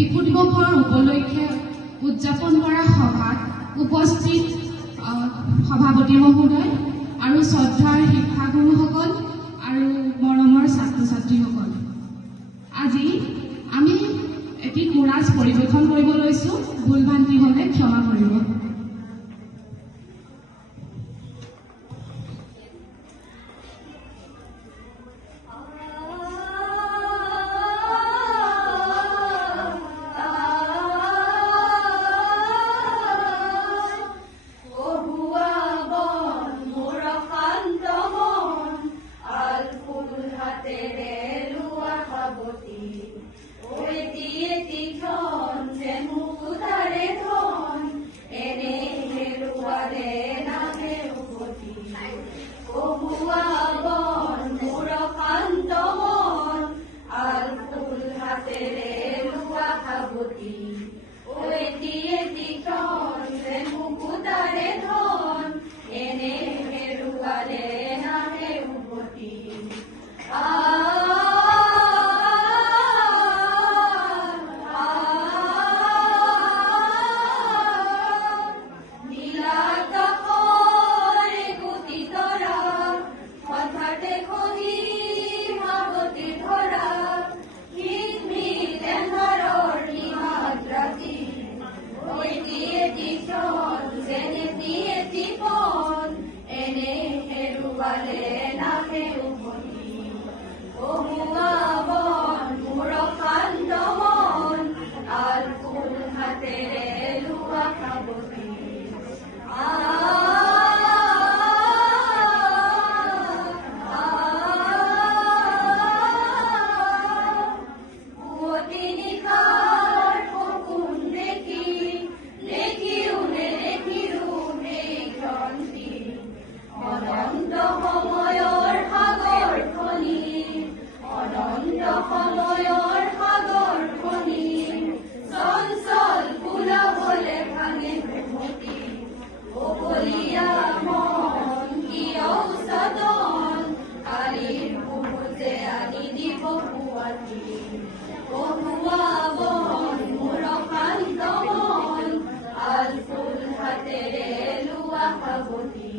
শিশু দিৱসৰ উপলক্ষে উদযাপন কৰা সভাত উপস্থিত সভাপতি মহোদয় আৰু শ্ৰদ্ধাৰ শিক্ষাগুৰুসকল আৰু মৰমৰ ছাত্ৰ ছাত্ৰীসকল, আজি আমি এটি কোৰাছ পৰিৱেশন কৰিব লৈছোঁ। ভুল ভ্ৰান্তি হ'লে ক্ষমা কৰিব। Al full hatere lua haboti